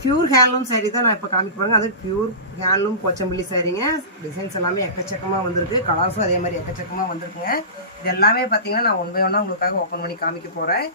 Pure handloom sari தான் நான் இப்போ காமிக்க போகிறேங்க. அது பியூர் ஹேண்ட்லூம் போச்சம்பள்ளி சாரீங்க. டிசைன்ஸ் எல்லாமே எக்கச்சக்கமாக வந்திருக்கு, கலர்ஸும் அதே மாதிரி எக்கச்சக்கமாக வந்திருக்குங்க. இது எல்லாமே பார்த்தீங்கன்னா நான் ஒன் பை ஒன்னாக உங்களுக்காக ஓப்பன் பண்ணி காமிக்க போகிறேன்.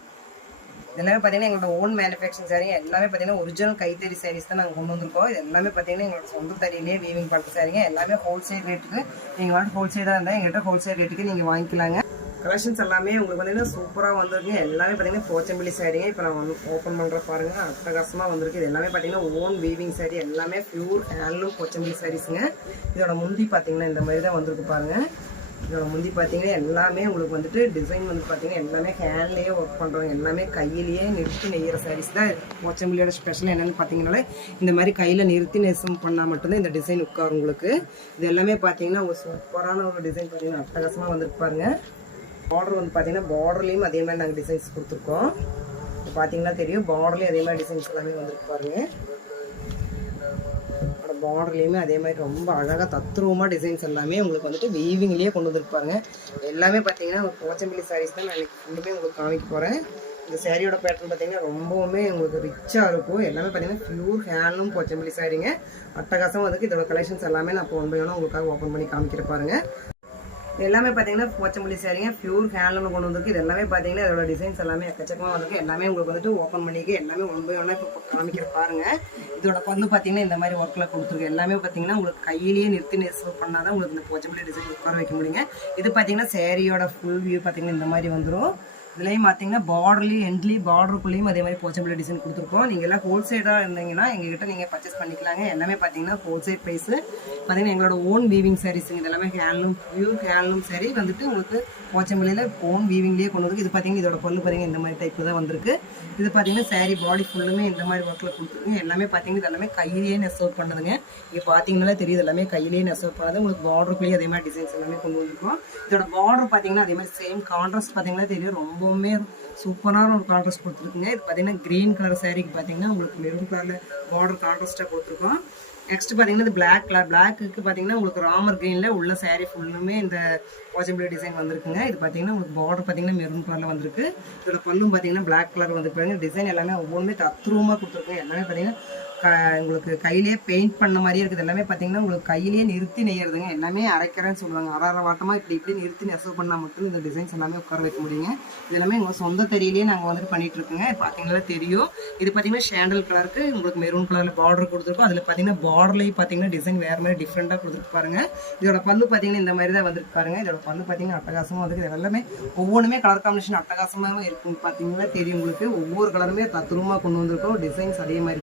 எல்லாமே பார்த்தீங்கன்னா எங்களோட ஓன் மேனுஃபேக்சரிங் சாரீ. எல்லாமே பார்த்தீங்கன்னா ஒரிஜினல் கைத்தறி சாரீஸ் தான் நாங்கள் கொண்டு வந்திருக்கோம். இது எல்லாமே பார்த்தீங்கன்னா எங்களோட சொந்த தறியிலேயே வீவிங் பண்ணுற சாரீங்க. எல்லாமே ஹோல்சேல் ரேட்டுக்கு நீங்கள் வந்து ஹோல்சேலாக இருந்தால் எங்கள்கிட்ட ஹோல்சேல் ரேட்டுக்கு நீங்கள் வாங்கிக்கலாங்க. கலெக்ஷன்ஸ் எல்லாமே உங்களுக்கு பார்த்தீங்கன்னா சூப்பராக வந்திருக்குங்க. எல்லாமே பார்த்தீங்கன்னா போச்சம்பள்ளி சாரீங்க. இப்போ நான் ஓப்பன் பண்ணுற பாருங்க, அட்டகாசமாக வந்திருக்கு. இது எல்லாமே பார்த்தீங்கன்னா ஓன் வீவிங் சாரீ. எல்லாமே பியூர் ஹேண்ட்லூம் போச்சம்பள்ளி சாரீஸுங்க. இதோட முந்தி பார்த்தீங்கன்னா இந்த மாதிரி தான் வந்திருக்கு பாருங்க. இதோட முந்தி பார்த்தீங்கன்னா எல்லாமே உங்களுக்கு வந்துட்டு டிசைன் வந்து பார்த்தீங்கன்னா எல்லாமே ஹேண்ட்லேயே ஒர்க் பண்ணுறவங்க, எல்லாமே கையிலேயே நிறுத்தி நெய்கிற சாரீஸ் தான். போச்சம்பள்ளியோட ஸ்பெஷல் என்னென்னு பார்த்தீங்கன்னாலே இந்த மாதிரி கையில் நிறுத்தி நெசம் பண்ணால் மட்டும்தான் இந்த டிசைன் உட்காரும் உங்களுக்கு. இது எல்லாமே பார்த்தீங்கன்னா ஒரு சூப்பரான ஒரு டிசைன் பார்த்தீங்கன்னா அட்டகாசமாக வந்திருக்கு பாருங்க. பார்டர் வந்து பார்த்தீங்கன்னா பார்டர்லேயும் அதே மாதிரி நாங்கள் டிசைன்ஸ் கொடுத்துருக்கோம். இப்போ பார்த்தீங்கன்னா தெரியும், பார்டர்லேயும் அதே மாதிரி டிசைன்ஸ் எல்லாமே வந்துருக்கு பாருங்க. பார்டர்லேயுமே அதே மாதிரி ரொம்ப அழகாக தத்ரூபமாக டிசைன்ஸ் எல்லாமே உங்களுக்கு வந்துட்டு வீவிங்லேயே கொண்டு வந்துருப்பாங்க. எல்லாமே பார்த்தீங்கன்னா போச்சம்பள்ளி சாரீஸ் தான் நான் இன்னுமே உங்களுக்கு காமிக்க போகிறேன். இந்த சாரியோட பேட்டர்ன் பார்த்தீங்கன்னா ரொம்பவுமே உங்களுக்கு ரிச்சாக இருக்கும். எல்லாமே பார்த்தீங்கன்னா பியூர் ஹேண்ட்லூம் போச்சம்பள்ளி சாரீங்க. அட்டகாசம் வந்துருக்கு. இதோட கலெக்ஷன்ஸ் எல்லாமே நான் இப்போ ஒன் பை ஒன்னாக உங்களுக்காக ஓப்பன் பண்ணி காமிக்கிற பாருங்க. எல்லாமே பார்த்தீங்கன்னா போச்சம்பள்ளி சாரீங்க, பியூர் ஹேண்ட்லூம் கொண்டு வந்திருக்கு. இது எல்லாமே பார்த்தீங்கன்னா இதோட டிசைன்ஸ் எல்லாமே எக்கச்சக்கமாக வந்திருக்கு. எல்லாமே உங்களுக்கு வந்துட்டு ஓப்பன் பண்ணிக்க எல்லாமே ஒன் பை ஒன்னாக இப்போ காமிக்கிற பாருங்க. இதோட பல்லு பார்த்தீங்கன்னா இந்த மாதிரி ஒர்க்கில் கொடுத்துருக்கு. எல்லாமே பார்த்தீங்கன்னா உங்களுக்கு கையிலேயே நிறுத்தி நெசவு பண்ணால் தான் உங்களுக்கு இந்த போச்சம்பள்ளி டிசைன் உட்கார வைக்க முடியுங்க. இது பார்த்தீங்கன்னா சாரியோட ஃபுல் வியூ பார்த்தீங்கன்னா இந்த மாதிரி வந்துடும். இதுலேயும் பார்த்தீங்கன்னா பார்டர்லேயும் எண்ட்லேயும் பார்டருக்குள்ளேயும் அதே மாதிரி போச்சம்பள்ளி டிசைன் கொடுத்துருக்கோம். நீங்கள் எல்லாம் ஹோல்சேலாக இருந்தீங்கன்னா எங்ககிட்ட நீங்கள் பர்ச்சேஸ் பண்ணிக்கலாங்க. எல்லாமே பார்த்தீங்கன்னா ஹோல்சேல் ப்ரைஸு. பார்த்தீங்கன்னா எங்களோட ஓன் வீவிங் சாரீஸுங்க. இது எல்லாமே ஹேண்ட்லூம் பியூர் ஹேண்ட்லூம் சாரீ வந்துட்டு உங்களுக்கு போச்சம்பள்ளியில் ஓன் வீவிங்லேயே கொண்டு வந்து. இது பார்த்தீங்கன்னா இதோட பல்லு பார்த்தீங்கன்னா இந்த மாதிரி டைப்பில் தான் வந்திருக்கு. இது பார்த்தீங்கன்னா சாரீ பாடி ஃபுல்லுமே இந்த மாதிரி ஒர்க்கில் கொடுத்துருக்குங்க. எல்லாமே பார்த்தீங்கன்னா இது எல்லாமே கையிலேயே நெசவு பண்ணதுங்க. இங்கே பார்த்தீங்கன்னா தெரியுது, எல்லாமே கையிலேயே நெசவு பண்ணது. உங்களுக்கு பார்டருக்குள்ளேயே அதே மாதிரி டிசைன்ஸ் எல்லாமே கொண்டு வந்துருக்கோம். இதோட பார்டர் பார்த்தீங்கன்னா அதே மாதிரி சேம் கான்ட்ராஸ்ட் பார்த்தீங்கன்னா தெரியும், ரொம்பவுமே சூப்பரான ஒரு கான்ட்ராஸ்ட் கொடுத்துருக்குங்க. இது பார்த்தீங்கன்னா கிரீன் கலர் சாரீக்கு பார்த்தீங்கன்னா உங்களுக்கு மெரூன் கலரில் பார்டர் கான்ட்ராஸ்ட்டாக கொடுத்துருக்கோம். நெக்ஸ்ட் பார்த்தீங்கன்னா இது பிளாக் கலர், பிளாக்கு பார்த்தீங்கன்னா உங்களுக்கு ராமர் கிரீனில் உள்ள சாரீ ஃபுல்லுமே இந்த போச்சம்பள்ளி டிசைன் வந்திருக்குங்க. இது பார்த்தீங்கன்னா உங்களுக்கு பார்டர் பார்த்தீங்கன்னா மெரூன் கலரில் வந்திருக்கு. இதோட பல்லும் பார்த்தீங்கன்னா பிளாக் கலர் வந்துருப்பாங்க. டிசைன் எல்லாமே ஒவ்வொன்றுமே தத்ரூபமாக கொடுத்துருக்குங்க. எல்லாமே பார்த்தீங்கன்னா உங்களுக்கு கையிலேயே பெயிண்ட் பண்ண மாதிரியே இருக்குது. எல்லாமே பார்த்தீங்கன்னா உங்களுக்கு கையிலேயே நிறுத்தி நெய்யறதுங்க. எல்லாமே அரைக்கிறேன்னு சொல்லுவாங்க. அரை வாட்டமாக இப்படி நிறுத்தி நெசவு பண்ணால் மட்டும் இந்த டிசைன்ஸ் எல்லாமே உட்கார வைக்க முடியுங்க. இது எல்லாமே எங்கள் சொந்த தறியிலேயே நாங்கள் வந்துட்டு பண்ணிட்டு இருக்கோங்க. பார்த்தீங்கன்னா தெரியும், இது பார்த்தீங்கன்னா சாண்டல் கலருக்கு உங்களுக்கு மெரூன் கலரில் பார்டர் கொடுத்துருக்கோம். அதில் பார்த்தீங்கன்னா பார்டர்லேயும் பார்த்தீங்கன்னா டிசைன் வேறு மாதிரி டிஃப்ரெண்ட்டாக கொடுத்துருக்கு பாருங்க. இதோட பல்லு பார்த்தீங்கன்னா இந்த மாதிரி தான் வந்துருக்கு பாருங்க. இதோட பல்லு பார்த்தீங்கன்னா அட்டகாசமாக வந்துருக்கு. இது எல்லாமே ஒவ்வொன்றுமே கலர் காம்பினேஷன் அட்டகாசமாக இருக்கும். பார்த்தீங்கன்னா தெரியும் உங்களுக்கு, ஒவ்வொரு கலருமே தத்ரூபமாக கொண்டு வந்திருக்கோம். டிசைன்ஸ் அதே மாதிரி